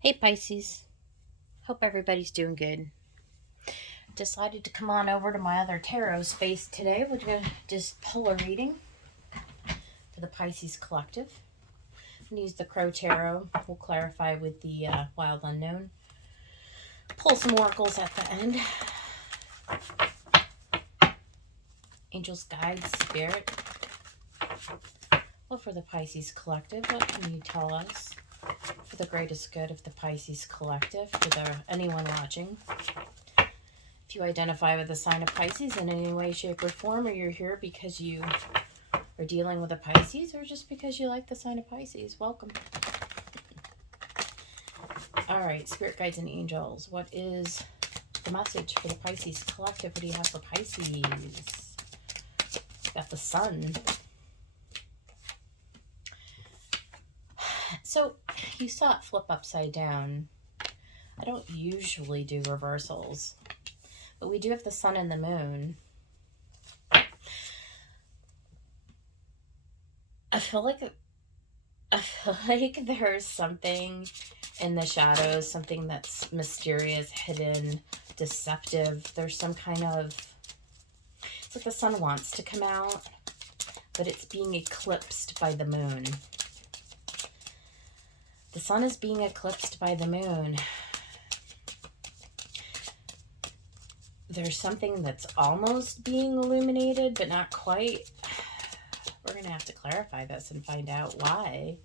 Hey Pisces, hope everybody's doing good. Decided to come on over to my other tarot space today. We're going to just pull a reading for the Pisces collective. I'm going to use the Crow Tarot. We'll clarify with the Wild Unknown. Pull some oracles at the end. Angels, guides, spirit. Well, for the Pisces collective, what can you tell us for the greatest good of the Pisces collective, for anyone watching? If you identify with the sign of Pisces in any way, shape, or form, or you're here because you are dealing with a Pisces, or just because you like the sign of Pisces, welcome. All right, spirit guides and angels, what is the message for the Pisces collective? What do you have for Pisces? Got the sun. So you saw it flip upside down. I don't usually do reversals, but we do have the sun and the moon. I feel like there's something in the shadows, something that's mysterious, hidden, deceptive. There's some kind of, it's like the sun wants to come out, but it's being eclipsed by the moon. The sun is being eclipsed by the moon. There's something that's almost being illuminated, but not quite. We're going to have to clarify this and find out why.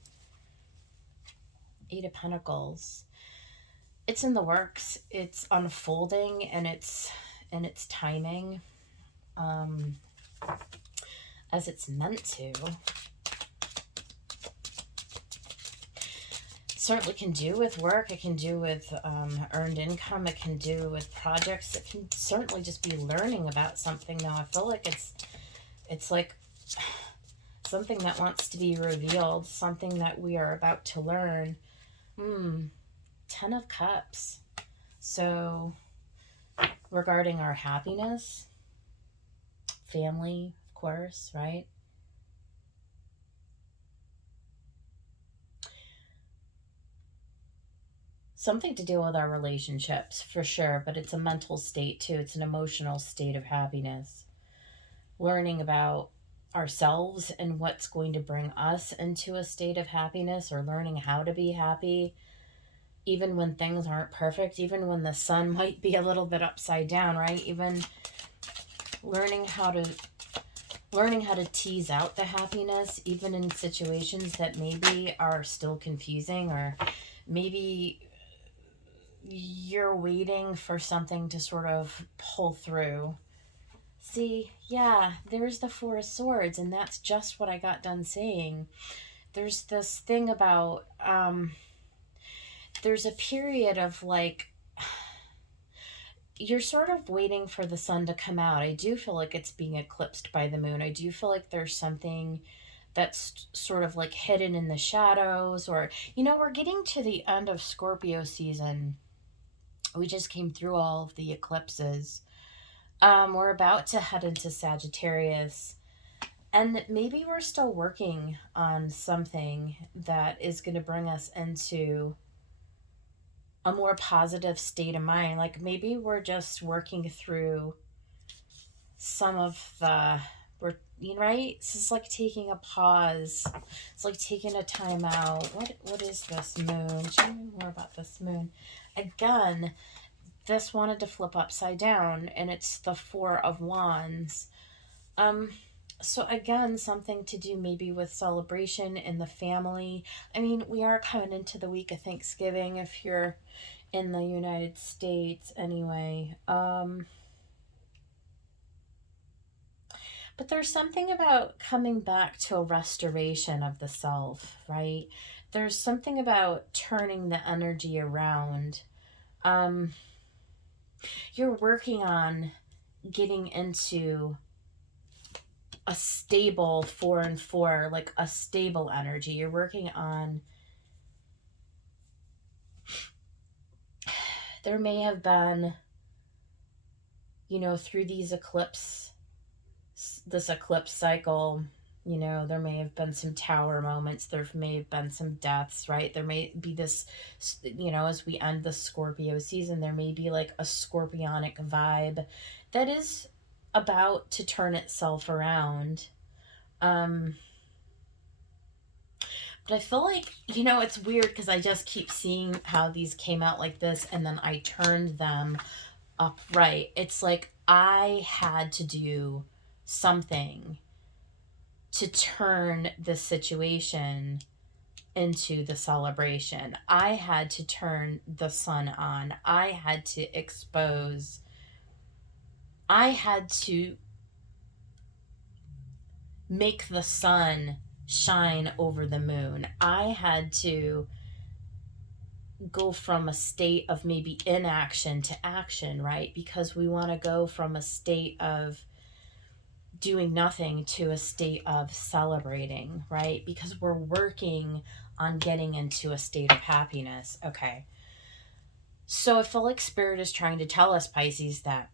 Eight of Pentacles. It's in the works. It's unfolding, and it's timing, as it's meant to. Certainly can do with work. It can do with earned income. It can do with projects. It can certainly just be learning about something. Now I feel like it's like something that wants to be revealed, something that we are about to learn. 10 of Cups. So regarding our happiness, family, of course, right? Something to do with our relationships, for sure, but it's a mental state too. It's an emotional state of happiness. Learning about ourselves and what's going to bring us into a state of happiness, or learning how to be happy, even when things aren't perfect, even when the sun might be a little bit upside down, right? Even learning how to tease out the happiness, even in situations that maybe are still confusing, or maybe you're waiting for something to sort of pull through. See, yeah, there's the Four of Swords, and that's just what I got done saying. There's this thing about, there's a period of like, you're sort of waiting for the sun to come out. I do feel like it's being eclipsed by the moon. I do feel like there's something that's sort of like hidden in the shadows, or, we're getting to the end of Scorpio season. We just came through all of the eclipses. We're about to head into Sagittarius, and maybe we're still working on something that is going to bring us into a more positive state of mind. Like maybe we're just working through some of the, right? This is like taking a pause. It's like taking a time out. What is this moon? Tell me more about this moon. Again, this wanted to flip upside down, and it's the Four of Wands. So again, something to do maybe with celebration in the family. I mean, we are coming into the week of Thanksgiving if you're in the United States anyway. But there's something about coming back to a restoration of the self, right? There's something about turning the energy around. You're working on getting into a stable 4 and 4, like a stable energy. You're working on, there may have been, through this eclipse cycle, There may have been some tower moments. There may have been some deaths, right? There may be this, as we end the Scorpio season, there may be like a scorpionic vibe that is about to turn itself around. Um, but I feel like, it's weird because I just keep seeing how these came out like this and then I turned them upright. It's like I had to do something to turn the situation into the celebration. I had to turn the sun on. I had to make the sun shine over the moon. I had to go from a state of maybe inaction to action, right? Because we want to go from a state of doing nothing to a state of celebrating, right? Because we're working on getting into a state of happiness. Okay. So I feel like Spirit is trying to tell us, Pisces, that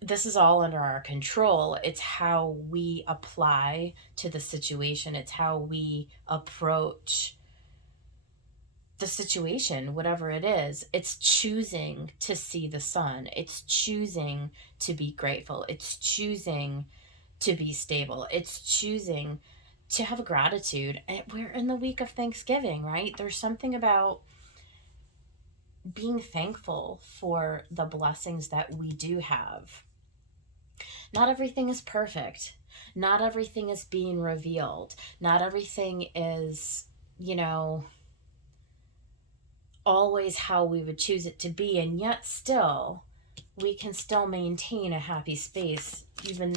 this is all under our control. It's how we apply to the situation, it's how we approach the situation, whatever it is. It's choosing to see the sun, it's choosing to be grateful, it's choosing to be stable, it's choosing to have gratitude. And we're in the week of Thanksgiving, right? There's something about being thankful for the blessings that we do have. Not everything is perfect. Not everything is being revealed. Not everything is, always how we would choose it to be. And yet still, we can still maintain a happy space, even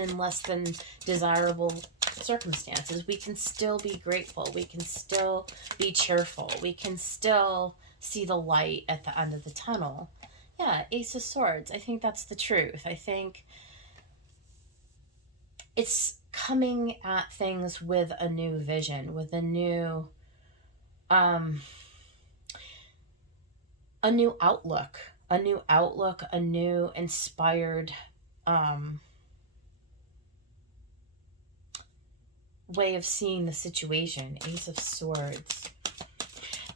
in less than desirable circumstances. We can still be grateful. We can still be cheerful. We can still see the light at the end of the tunnel. Yeah, Ace of Swords. I think that's the truth. I think it's coming at things with a new vision, with um a new outlook, a new inspired way of seeing the situation. Ace of Swords.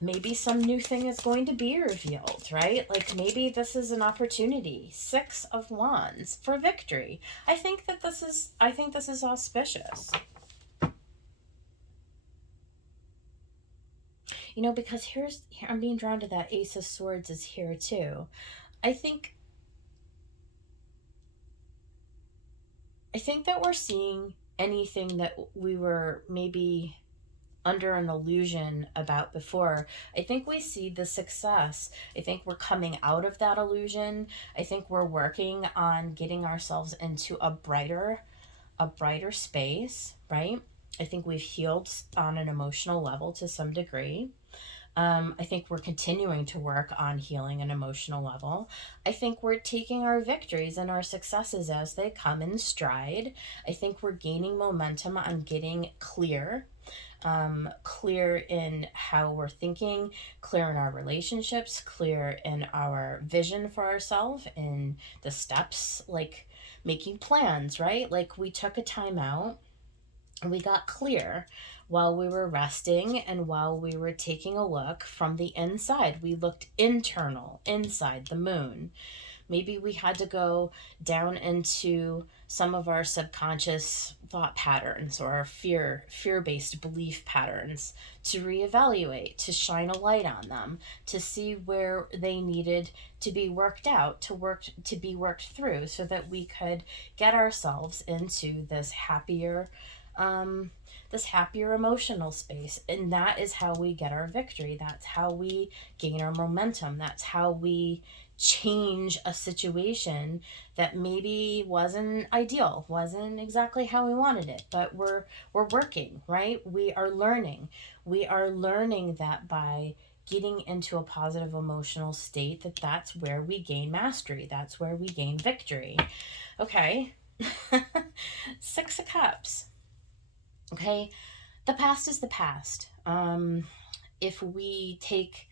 Maybe some new thing is going to be revealed, right? Like maybe this is an opportunity. Six of Wands for victory. I think this is auspicious. Because here I'm being drawn to that Ace of Swords is here too. I think that we're seeing anything that we were maybe under an illusion about before. I think we see the success. I think we're coming out of that illusion. I think we're working on getting ourselves into a brighter space, right? I think we've healed on an emotional level to some degree. I think we're continuing to work on healing an emotional level. I think we're taking our victories and our successes as they come in stride. I think we're gaining momentum on getting clear. Clear in how we're thinking, clear in our relationships, clear in our vision for ourselves, in the steps, like making plans, right? Like we took a time out and we got clear while we were resting and while we were taking a look from the inside. We looked internal, inside the moon. Maybe we had to go down into some of our subconscious thought patterns or our fear-based belief patterns to reevaluate, to shine a light on them, to see where they needed to be worked out, to be worked through, so that we could get ourselves into this happier emotional space. And that is how we get our victory. That's how we gain our momentum. That's how we change a situation that maybe wasn't ideal, wasn't exactly how we wanted it, but we're working, right? We are learning. We are learning that by getting into a positive emotional state, that's where we gain mastery. That's where we gain victory. Okay. Six of Cups. Okay. The past is the past. If we take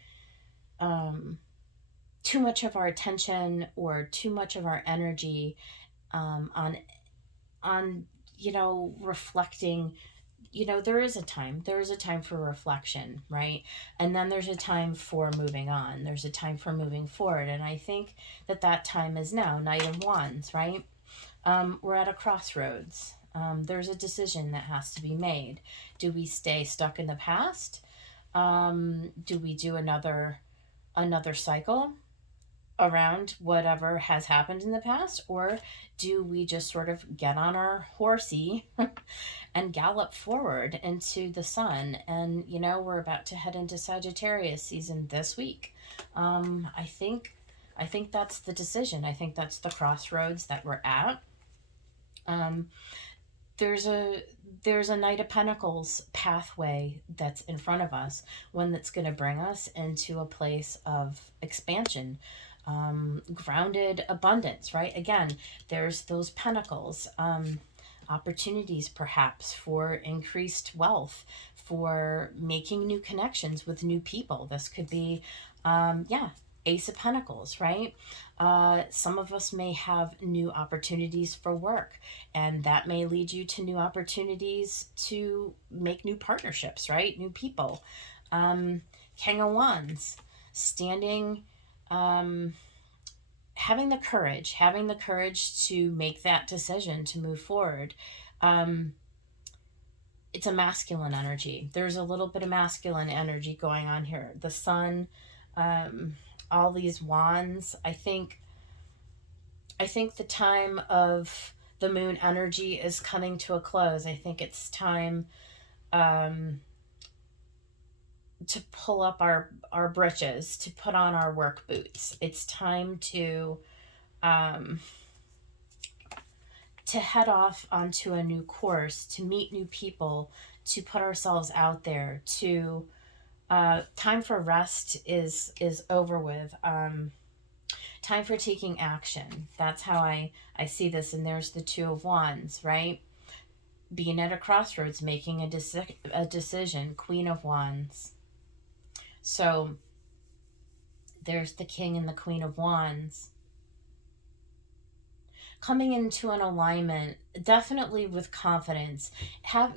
too much of our attention or too much of our energy on reflecting. There is a time. There is a time for reflection, right? And then there's a time for moving on. There's a time for moving forward. And I think that time is now. Knight of Wands, right? We're at a crossroads. There's a decision that has to be made. Do we stay stuck in the past? Do we do another cycle around whatever has happened in the past, or do we just sort of get on our horsey and gallop forward into the sun? And we're about to head into Sagittarius season this week. I think that's the decision. I think that's the crossroads that we're at. um, there's a Knight of Pentacles pathway that's in front of us, one that's going to bring us into a place of expansion, grounded abundance, right? Again, there's those pentacles, opportunities perhaps for increased wealth, for making new connections with new people. This could be, yeah, Ace of Pentacles, right? Some of us may have new opportunities for work, and that may lead you to new opportunities to make new partnerships, right? New people. King of Wands, standing, having the courage to make that decision to move forward. It's a masculine energy. There's a little bit of masculine energy going on here. The sun, all these wands. I think the time of the moon energy is coming to a close. I think it's time, to pull up our britches, to put on our work boots. It's time to head off onto a new course, to meet new people, to put ourselves out there, to time for rest is over with. Time for taking action. That's how I see this. And there's the Two of Wands, right? Being at a crossroads, making a decision. Queen of Wands. So there's the King and the Queen of Wands coming into an alignment, definitely with confidence,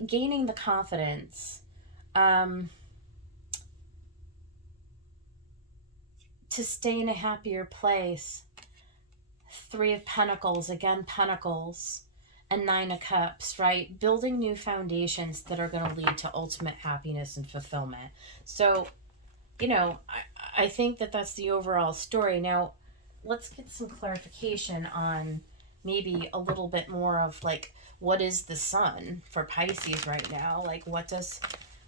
gaining the confidence, to stay in a happier place. Three of Pentacles, again, Pentacles, and Nine of Cups, right? Building new foundations that are going to lead to ultimate happiness and fulfillment. So, I think that's the overall story. Now, let's get some clarification on maybe a little bit more of like, what is the sun for Pisces right now? Like, what does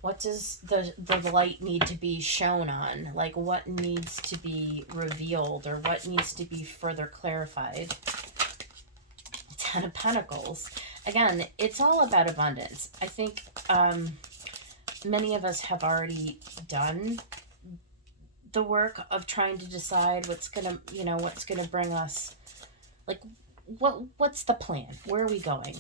the light need to be shown on? Like, what needs to be revealed, or what needs to be further clarified? Ten of Pentacles. Again, it's all about abundance. I think many of us have already done the work of trying to decide what's gonna bring us, like, what's the plan? Where are we going?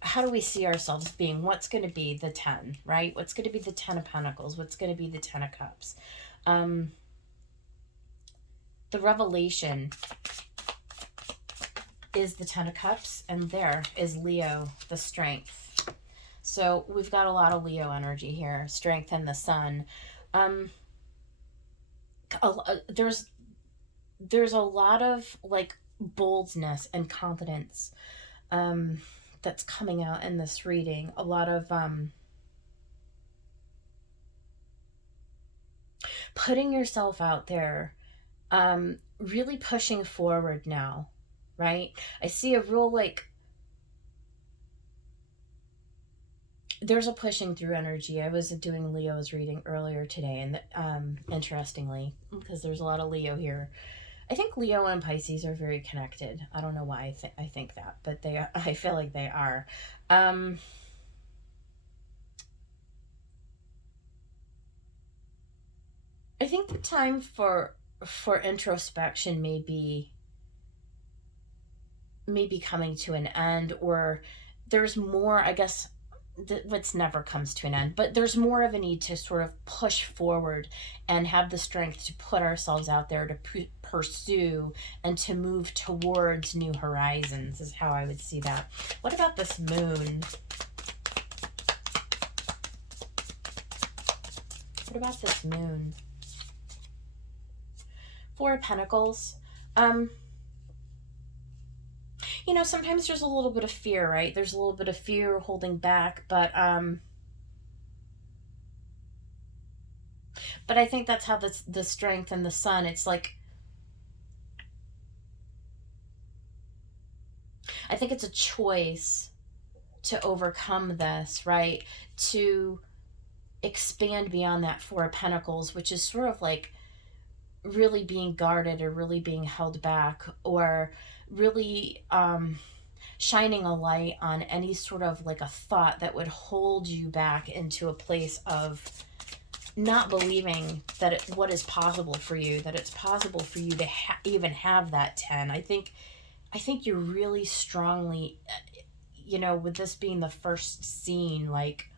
How do we see ourselves being? What's going to be the 10, right? What's going to be the 10 of Pentacles? What's going to be the 10 of Cups? The revelation is the 10 of Cups, and there is Leo, the strength. So we've got a lot of Leo energy here, strength and the sun. There's a lot of like boldness and confidence that's coming out in this reading. A lot of putting yourself out there, really pushing forward now, right? I see a real there's a pushing through energy. I was doing Leo's reading earlier today, and interestingly, because there's a lot of Leo here, I think Leo and Pisces are very connected. I don't know why I think that, but they are. I feel like they are. I think the time for introspection may be coming to an end, or there's more, I guess. what's never comes to an end, but there's more of a need to sort of push forward and have the strength to put ourselves out there to pursue and to move towards new horizons, is how I would see that. What about this moon? What about this moon? Four of Pentacles. Um, sometimes there's a little bit of fear, right? There's a little bit of fear holding back, but I think that's how the strength and the sun, it's like, I think it's a choice to overcome this, right? To expand beyond that Four of Pentacles, which is sort of like really being guarded or really being held back, or really shining a light on any sort of like a thought that would hold you back into a place of not believing that what is possible for you, that it's possible for you to even have that 10. I think you're really strongly, with this being the first scene, like,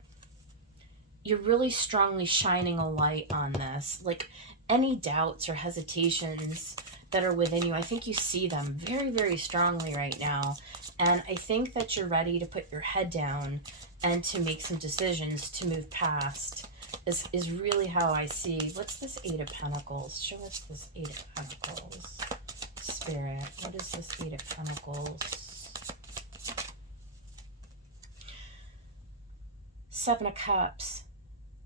you're really strongly shining a light on this. Like, any doubts or hesitations that are within you, I think you see them very, very strongly right now. And I think that you're ready to put your head down and to make some decisions to move past, is really how I see. What's this Eight of Pentacles? Show us this Eight of Pentacles. Spirit, what is this Eight of Pentacles? Seven of Cups.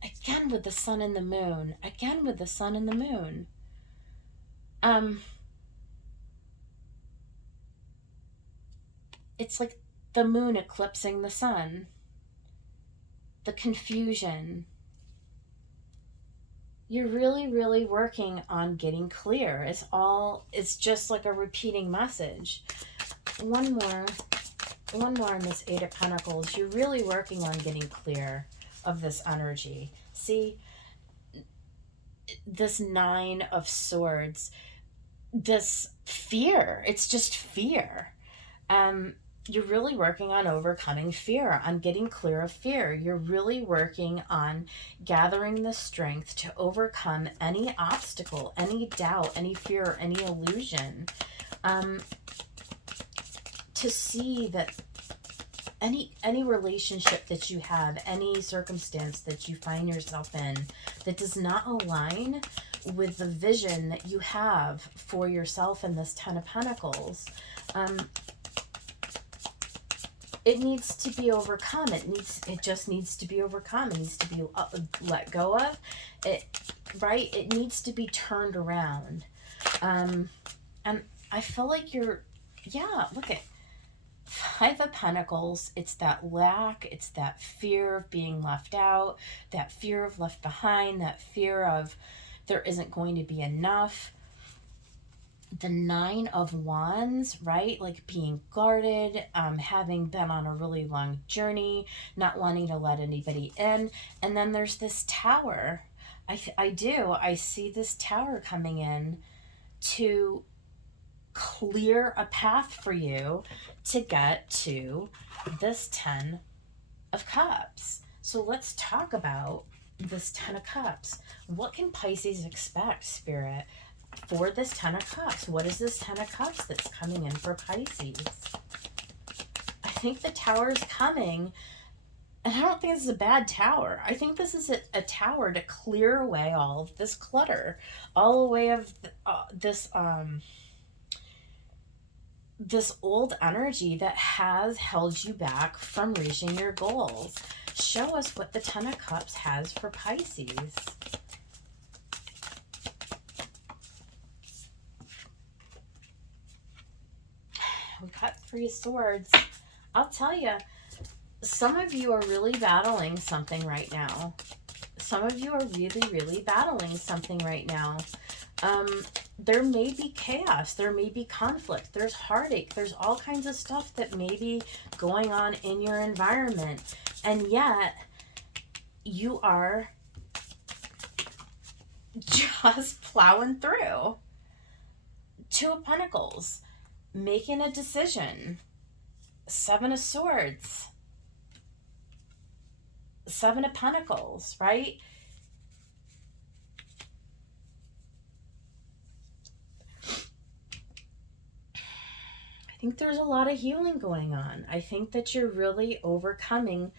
Again with the sun and the moon. Again with the sun and the moon. It's like the moon eclipsing the sun. The confusion. You're really, really working on getting clear. It's just like a repeating message. One more in this Eight of Pentacles. You're really working on getting clear of this energy. See, this Nine of Swords, this fear, it's just fear. You're really working on overcoming fear, on getting clear of fear. You're really working on gathering the strength to overcome any obstacle, any doubt, any fear, any illusion. To see that any relationship that you have, any circumstance that you find yourself in that does not align with the vision that you have for yourself in this Ten of Pentacles, it needs to be overcome. It just needs to be overcome. It needs to be let go of it, right? It needs to be turned around. And I feel like look at Five of Pentacles. It's that lack, it's that fear of being left out, that fear of left behind, that fear of there isn't going to be enough. The Nine of Wands, right? Like being guarded, having been on a really long journey, not wanting to let anybody in. And then there's this Tower. I see this Tower coming in to clear a path for you to get to this Ten of Cups. So let's talk about this Ten of Cups. What can Pisces expect, Spirit, for this Ten of Cups? What is this Ten of Cups that's coming in for Pisces? I think the Tower is coming, and I don't think this is a bad tower. I think this is a tower to clear away all of this clutter, all the way of this old energy that has held you back from reaching your goals. Show us what the Ten of Cups has for Pisces. We got Three of Swords. I'll tell you, some of you are really battling something right now. Some of you are really, really battling something right now. There may be chaos. There may be conflict. There's heartache. There's all kinds of stuff that may be going on in your environment. And yet, you are just plowing through. Two of Pentacles. Making a decision. Seven of Swords. Seven of Pentacles, right? I think there's a lot of healing going on. I think that you're really overcoming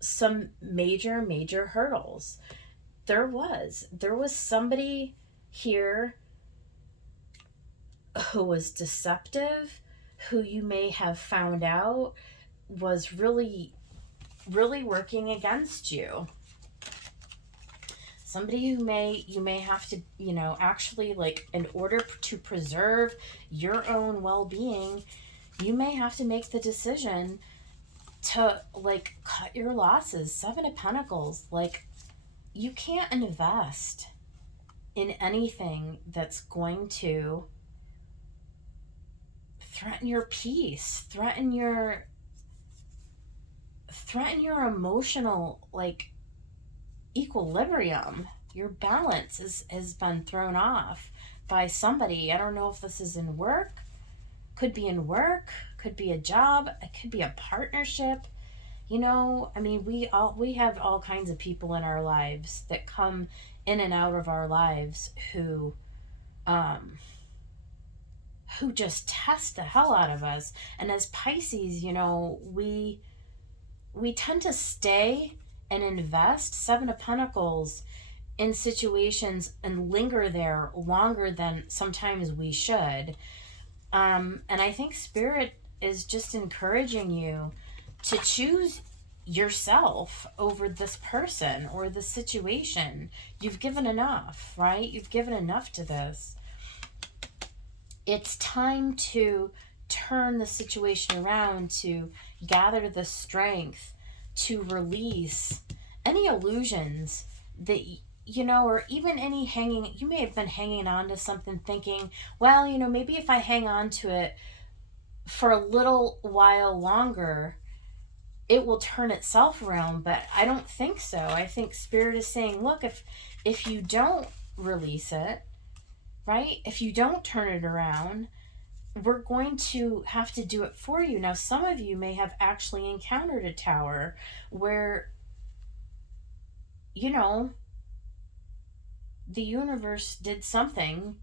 some major hurdles. There was somebody here who was deceptive, who you may have found out was really working against you. Somebody who you may have to, actually, like, in order to preserve your own well-being, you may have to make the decision to, like, cut your losses. Seven of Pentacles, like, you can't invest in anything that's going to threaten your peace, threaten your emotional, like, equilibrium. Your balance has been thrown off by somebody. I don't know if this is in work, could be in work, could be a job, it could be a partnership. I mean, we have all kinds of people in our lives that come in and out of our lives who just test the hell out of us. And as Pisces, we tend to stay and invest, Seven of Pentacles, in situations and linger there longer than sometimes we should. And I think Spirit is just encouraging you to choose yourself over this person or the situation. You've given enough, right? You've given enough to this. It's time to turn the situation around, to gather the strength, to release any illusions that, or even any hanging. You may have been hanging on to something thinking, well, maybe if I hang on to it for a little while longer, it will turn itself around. But I don't think so. I think Spirit is saying, look, if you don't release it, right? If you don't turn it around, we're going to have to do it for you. Now, some of you may have actually encountered a tower where, the universe did something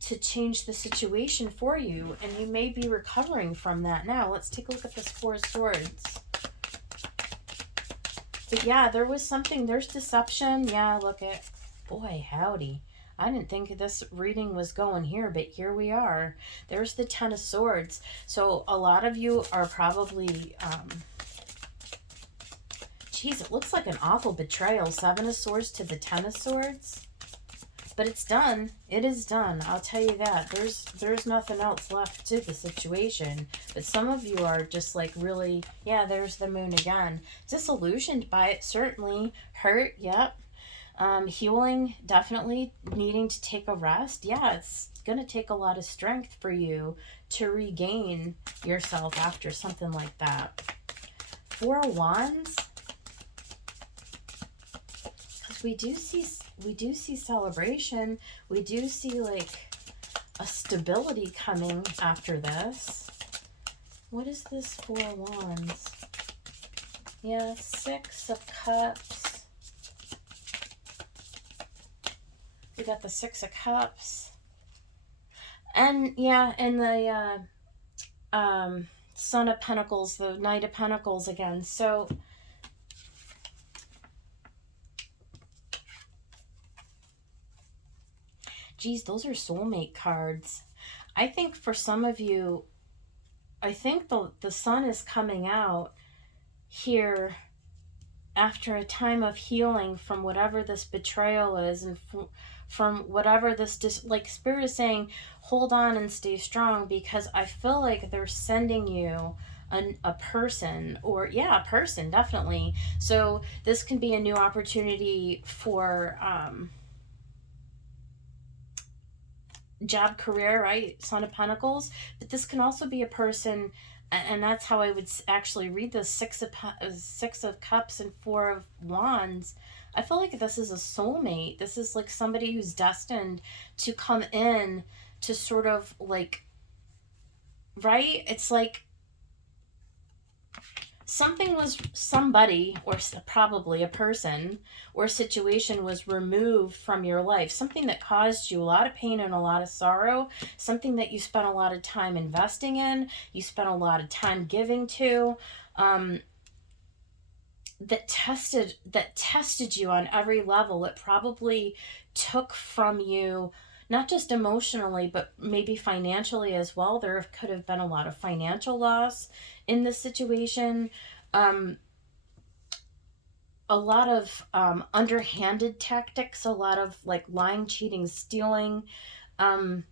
to change the situation for you, and you may be recovering from that now. Let's take a look at this Four of Swords. But yeah, there was something, there's deception. Yeah, look at, boy, howdy. I didn't think this reading was going here, but here we are. There's the Ten of Swords. So a lot of you are probably, geez, it looks like an awful betrayal. Seven of Swords to the Ten of Swords. But it's done. It is done. I'll tell you that. There's nothing else left to the situation. But some of you are just like really, yeah, there's the Moon again. Disillusioned by it, certainly. Hurt, yep. Healing, definitely needing to take a rest. Yeah, it's going to take a lot of strength for you to regain yourself after something like that. Four of Wands. Because we do see celebration. We do see like a stability coming after this. What is this Four of Wands? Yeah, Six of Cups. We got the Six of Cups. And yeah, and the Son of Pentacles, the Knight of Pentacles again. So geez, those are soulmate cards. I think for some of you, I think the sun is coming out here after a time of healing from whatever this betrayal is, and from whatever this, like Spirit is saying, hold on and stay strong, because I feel like they're sending you a person, or yeah, a person, definitely. So this can be a new opportunity for job, career, right? Son of Pentacles. But this can also be a person, and that's how I would actually read this Six of Cups and Four of Wands. I feel like this is a soulmate. This is like somebody who's destined to come in to sort of like, right? It's like somebody, or probably a person or situation was removed from your life, something that caused you a lot of pain and a lot of sorrow, something that you spent a lot of time investing in, you spent a lot of time giving to, um, that tested you on every level. It probably took from you, not just emotionally but maybe financially as well. There could have been a lot of financial loss in this situation, um, a lot of underhanded tactics, a lot of like lying, cheating, stealing, um,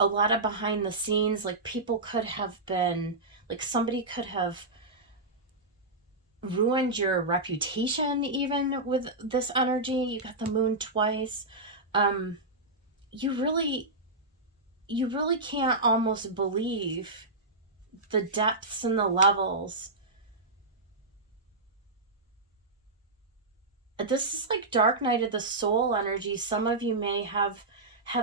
a lot of behind the scenes. Like people could have been, like somebody could have ruined your reputation even with this energy. You got the moon twice. Um, you really, you really can't almost believe the depths and the levels. This is like dark night of the soul energy. Some of you may have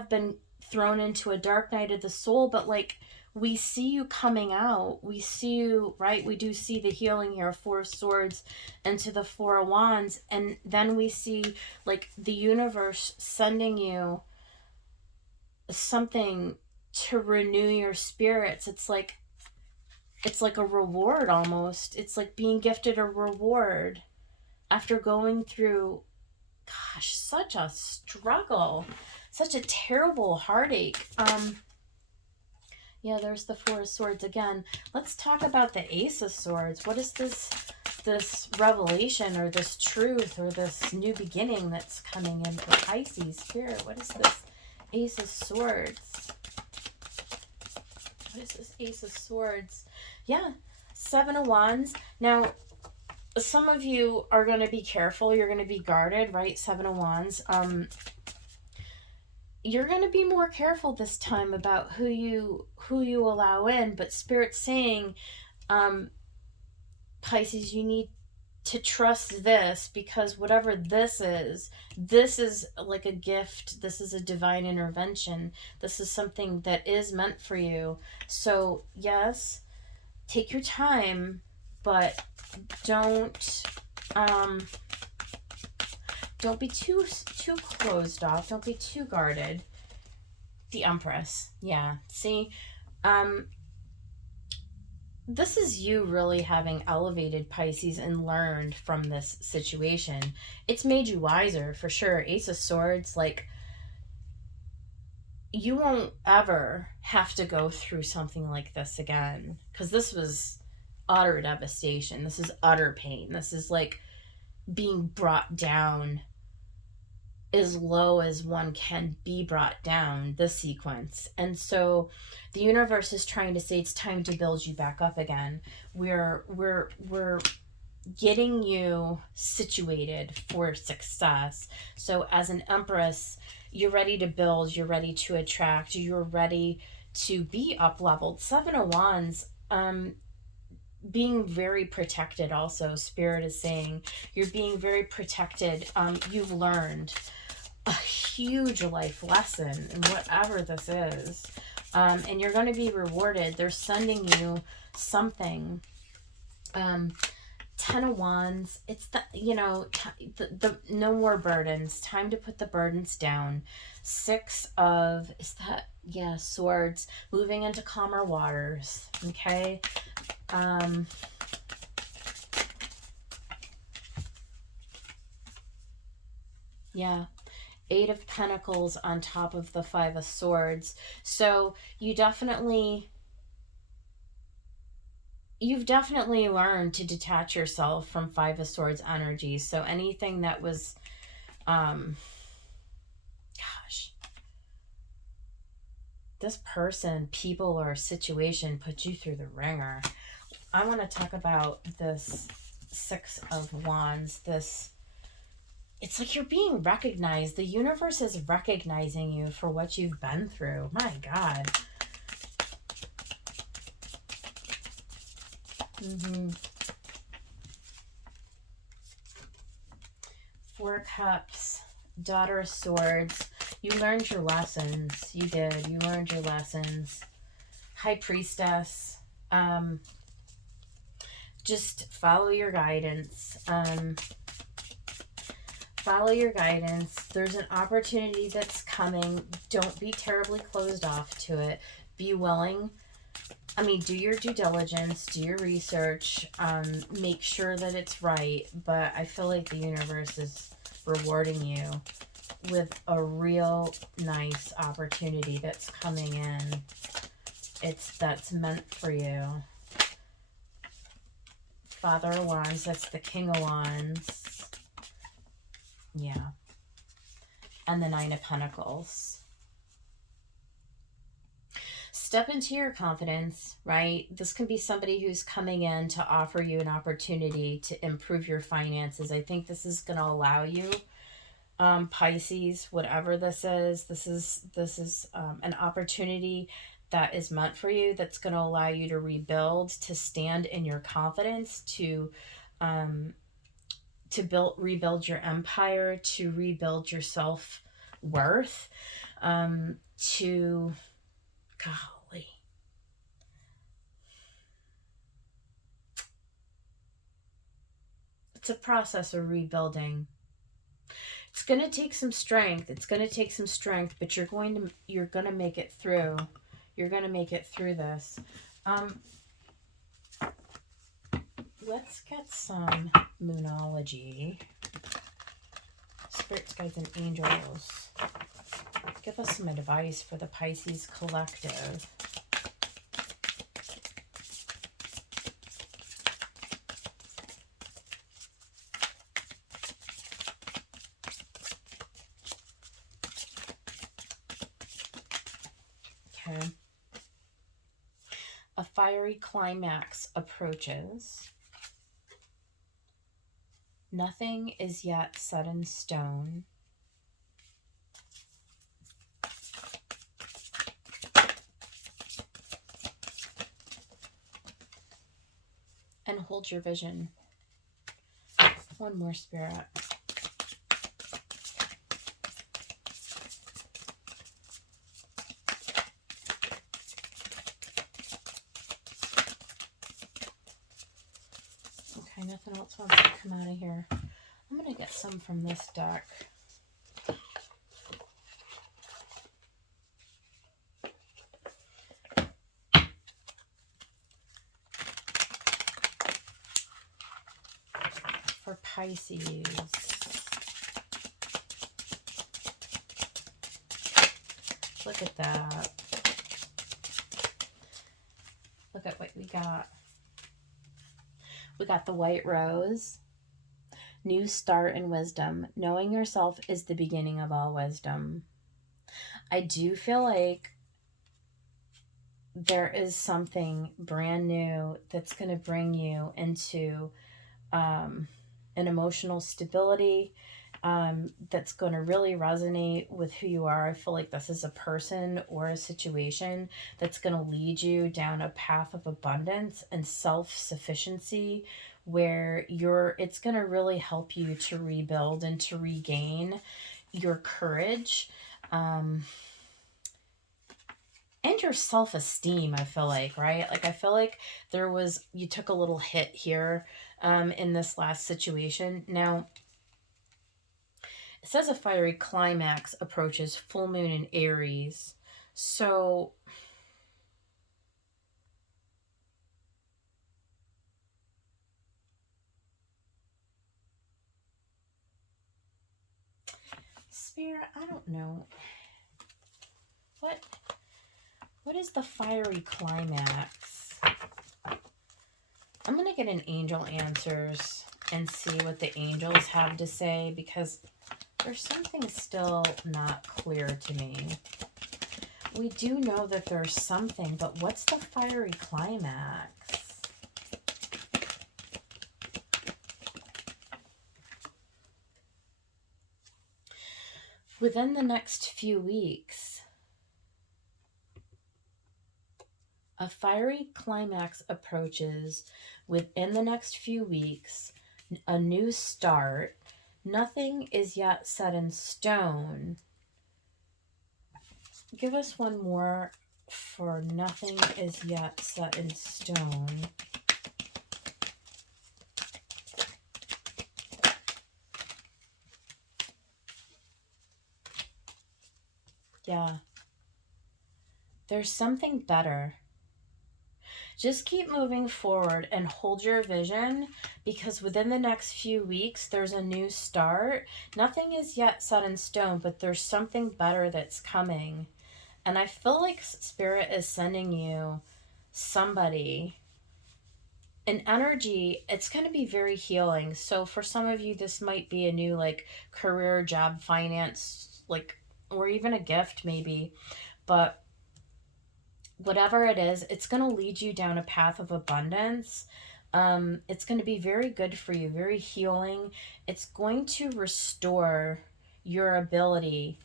been thrown into a dark night of the soul, but like we see you coming out. We see you, right? We do see the healing here, Four of Swords into the Four of Wands, and then we see like the universe sending you something to renew your spirits. It's like a reward almost. It's like being gifted a reward after going through, gosh, such a struggle, such a terrible heartache. Yeah, there's the Four of Swords again. Let's talk about the Ace of Swords. What is this revelation or this truth or this new beginning that's coming in for Pisces spirit? What is this Ace of Swords? What is this Ace of Swords? Yeah, Seven of Wands. Now, some of you are going to be careful. You're going to be guarded, right? Seven of Wands. You're going to be more careful this time about who you allow in. But Spirit's saying, Pisces, you need to trust this, because whatever this is like a gift. This is a divine intervention. This is something that is meant for you. So yes, take your time, but don't be too closed off. Don't be too guarded. The Empress. Yeah. See, this is you really having elevated, Pisces, and learned from this situation. It's made you wiser for sure. Ace of Swords, like, you won't ever have to go through something like this again, because this was utter devastation. This is utter pain. This is like being brought down as low as one can be brought down, this sequence. And so the universe is trying to say it's time to build you back up again. We're getting you situated for success. So as an Empress, you're ready to build, you're ready to attract, you're ready to be up leveled. Seven of Wands, being very protected also. Spirit is saying you're being very protected. You've learned a huge life lesson in whatever this is, and you're going to be rewarded. They're sending you something. Ten of Wands, it's the no more burdens. Time to put the burdens down. Six of, is that, yeah, Swords, moving into calmer waters. Okay. Yeah, Eight of Pentacles on top of the Five of Swords. So you've definitely learned to detach yourself from Five of Swords energy. So anything that was, gosh, this person, people, or situation put you through the ringer. I want to talk about this Six of Wands. It's like you're being recognized. The universe is recognizing you for what you've been through. My God. Four of Cups, Daughter of Swords. You learned your lessons. You did. You learned your lessons. High Priestess. just follow your guidance. Follow your guidance. There's an opportunity that's coming. Don't be terribly closed off to it. Be willing. I mean, do your due diligence, do your research, make sure that it's right. But I feel like the universe is rewarding you with a real nice opportunity that's coming in. That's meant for you. Father of Wands, that's the King of Wands. Yeah. And the Nine of Pentacles. Step into your confidence, right? This can be somebody who's coming in to offer you an opportunity to improve your finances. I think this is going to allow you, Pisces, whatever this is an opportunity that is meant for you, that's going to allow you to rebuild, to stand in your confidence, to rebuild your empire, to rebuild your self-worth, to, golly, it's a process of rebuilding. It's going to take some strength. It's going to take some strength, but you're going to make it through. You're going to make it through this. Let's get some Moonology. Spirits, guides, and angels. Give us some advice for the Pisces collective. Okay. A fiery climax approaches. Nothing is yet set in stone. And hold your vision. One more, Spirit. Okay, nothing else wants to come out of here. I'm going to get some from this deck. For Pisces. Look at that. Look at what we got. We got the White Rose. New start in wisdom. Knowing yourself is the beginning of all wisdom. I do feel like there is something brand new that's going to bring you into an emotional stability that's going to really resonate with who you are. I feel like this is a person or a situation that's going to lead you down a path of abundance and self-sufficiency, where it's going to really help you to rebuild and to regain your courage and your self-esteem. I feel like, right? Like, I feel like you took a little hit here in this last situation. Now, it says a fiery climax approaches, full moon in Aries. So Spirit, I don't know. What is the fiery climax? I'm going to get an angel answers and see what the angels have to say, because there's something still not clear to me. We do know that there's something, but what's the fiery climax? Within the next few weeks, a fiery climax approaches. Within the next few weeks, a new start. Nothing is yet set in stone. Give us one more for nothing is yet set in stone. Yeah. There's something better. Just keep moving forward and hold your vision, because within the next few weeks, there's a new start. Nothing is yet set in stone, but there's something better that's coming. And I feel like Spirit is sending you somebody, an energy. It's going to be very healing. So for some of you, this might be a new like career, job, finance, like, or even a gift maybe. But whatever it is, it's going to lead you down a path of abundance. It's going to be very good for you, very healing. It's going to restore your ability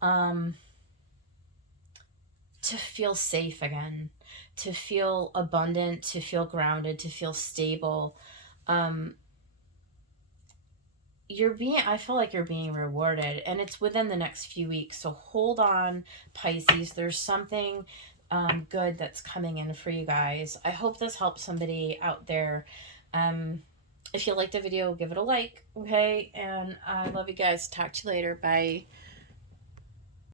um, to feel safe again, to feel abundant, to feel grounded, to feel stable. Um, I feel like you're being rewarded, and it's within the next few weeks. So hold on, Pisces. There's something good that's coming in for you guys. I hope this helps somebody out there. Um, if you liked the video, give it a like, okay? And I love you guys. Talk to you later. Bye.